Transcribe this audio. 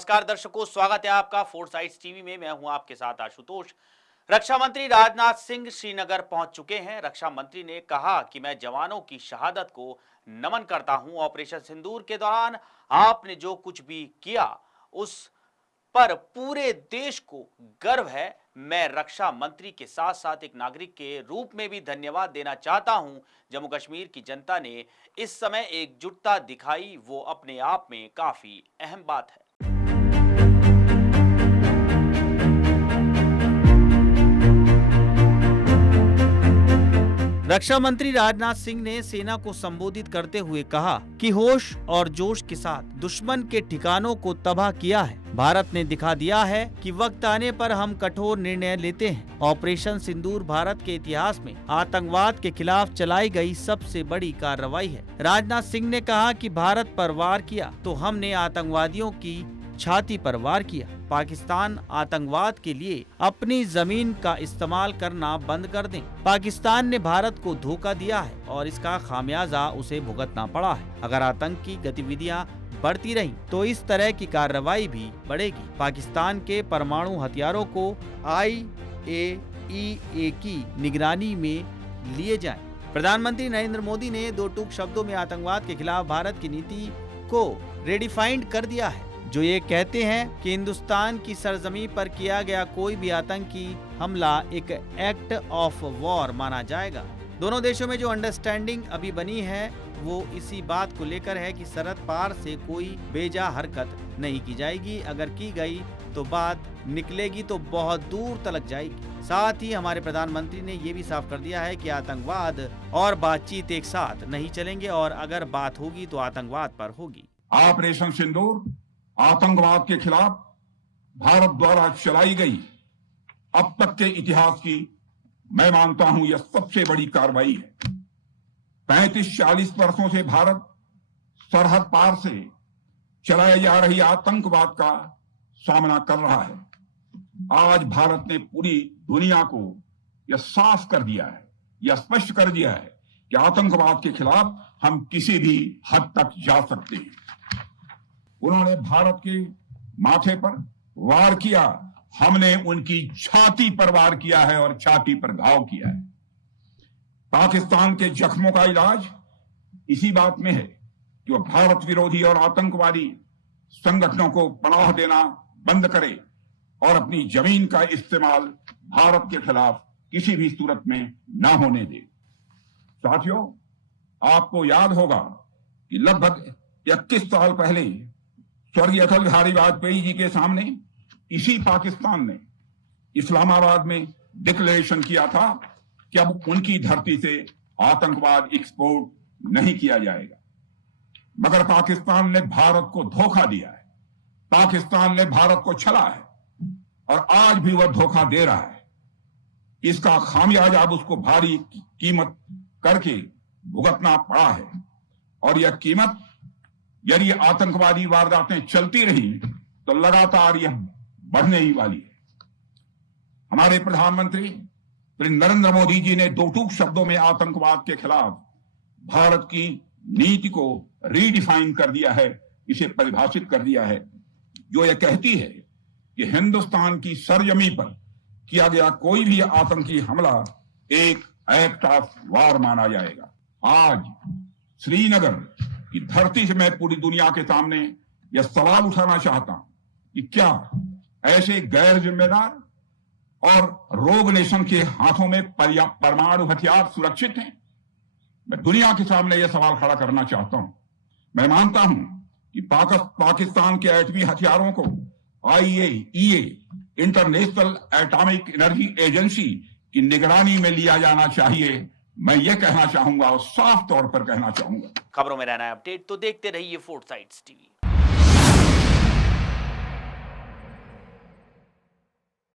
नमस्कार दर्शकों, स्वागत है आपका फोर्साइट्स टीवी में। मैं हूं आपके साथ आशुतोष। रक्षा मंत्री राजनाथ सिंह श्रीनगर पहुंच चुके हैं। रक्षा मंत्री ने कहा कि मैं जवानों की शहादत को नमन करता हूं। ऑपरेशन सिंदूर के दौरान आपने जो कुछ भी किया उस पर पूरे देश को गर्व है। मैं रक्षा मंत्री के साथ साथ एक नागरिक के रूप में भी धन्यवाद देना चाहता हूं। जम्मू कश्मीर की जनता ने इस समय एकजुटता दिखाई, वो अपने आप में काफी अहम बात है। रक्षा मंत्री राजनाथ सिंह ने सेना को संबोधित करते हुए कहा कि होश और जोश के साथ दुश्मन के ठिकानों को तबाह किया है। भारत ने दिखा दिया है कि वक्त आने पर हम कठोर निर्णय लेते हैं। ऑपरेशन सिंदूर भारत के इतिहास में आतंकवाद के खिलाफ चलाई गई सबसे बड़ी कार्रवाई है। राजनाथ सिंह ने कहा कि भारत पर वार किया तो हमने आतंकवादियों की छाती पर वार किया। पाकिस्तान आतंकवाद के लिए अपनी जमीन का इस्तेमाल करना बंद कर दें। पाकिस्तान ने भारत को धोखा दिया है और इसका खामियाजा उसे भुगतना पड़ा है। अगर आतंक की गतिविधियां बढ़ती रहीं तो इस तरह की कार्रवाई भी बढ़ेगी। पाकिस्तान के परमाणु हथियारों को IAEA की निगरानी में लिए जाएं। प्रधानमंत्री नरेंद्र मोदी ने दो टूक शब्दों में आतंकवाद के खिलाफ भारत की नीति को रेडिफाइंड कर दिया है, जो ये कहते हैं कि हिंदुस्तान की सरजमी पर किया गया कोई भी आतंकी हमला एक एक्ट ऑफ वॉर माना जाएगा। दोनों देशों में जो अंडरस्टैंडिंग अभी बनी है वो इसी बात को लेकर है कि सरहद पार से कोई बेजा हरकत नहीं की जाएगी। अगर की गई तो बात निकलेगी तो बहुत दूर तक जाएगी। साथ ही हमारे प्रधानमंत्री ने ये भी साफ कर दिया है कि आतंकवाद और बातचीत एक साथ नहीं चलेंगे और अगर बात होगी तो आतंकवाद पर होगी। ऑपरेशन सिंदूर आतंकवाद के खिलाफ भारत द्वारा चलाई गई अब तक के इतिहास की मैं मानता हूं यह सबसे बड़ी कार्रवाई है। 35-40 वर्षों से भारत सरहद पार से चलाई जा रही आतंकवाद का सामना कर रहा है। आज भारत ने पूरी दुनिया को यह साफ कर दिया है, यह स्पष्ट कर दिया है कि आतंकवाद के खिलाफ हम किसी भी हद तक जा सकते हैं। उन्होंने भारत के माथे पर वार किया, हमने उनकी छाती पर वार किया है और छाती पर घाव किया है। पाकिस्तान के जख्मों का इलाज इसी बात में है कि वह भारत विरोधी और आतंकवादी संगठनों को पनाह देना बंद करे और अपनी जमीन का इस्तेमाल भारत के खिलाफ किसी भी सूरत में न होने दे। साथियों, आपको याद होगा कि लगभग 21 साल पहले स्वर्गीय अटल बिहारी वाजपेयी जी के सामने इसी पाकिस्तान ने इस्लामाबाद में डिक्लेरेशन किया था कि अब उनकी धरती से आतंकवाद एक्सपोर्ट नहीं किया जाएगा। मगर पाकिस्तान ने भारत को धोखा दिया है, पाकिस्तान ने भारत को छला है और आज भी वह धोखा दे रहा है। इसका खामियाजा अब उसको भारी कीमत करके भुगतना पड़ा है और यह कीमत यदि आतंकवादी वारदातें चलती रही तो लगातार यह बढ़ने ही वाली है। हमारे प्रधानमंत्री नरेंद्र मोदी जी ने दो टूक शब्दों में आतंकवाद के खिलाफ भारत की नीति को रीडिफाइन कर दिया है, इसे परिभाषित कर दिया है, जो यह कहती है कि हिंदुस्तान की सरजमी पर किया गया कोई भी आतंकी हमला एक एक्ट ऑफ वॉर माना जाएगा। आज श्रीनगर की धरती से मैं पूरी दुनिया के सामने यह सवाल उठाना चाहता हूं कि क्या ऐसे गैर जिम्मेदार और रोग नेशन के हाथों में परमाणु हथियार सुरक्षित हैं? मैं दुनिया के सामने यह सवाल खड़ा करना चाहता हूं। मैं मानता हूं कि पाकिस्तान के एटमी हथियारों को IAEA international atomic energy agency की निगरानी में लिया जाना चाहिए। मैं ये कहना चाहूंगा और साफ तौर पर कहना चाहूंगा। खबरों में रहना है अपडेट तो देखते रहिए फोर्साइट्स टीवी।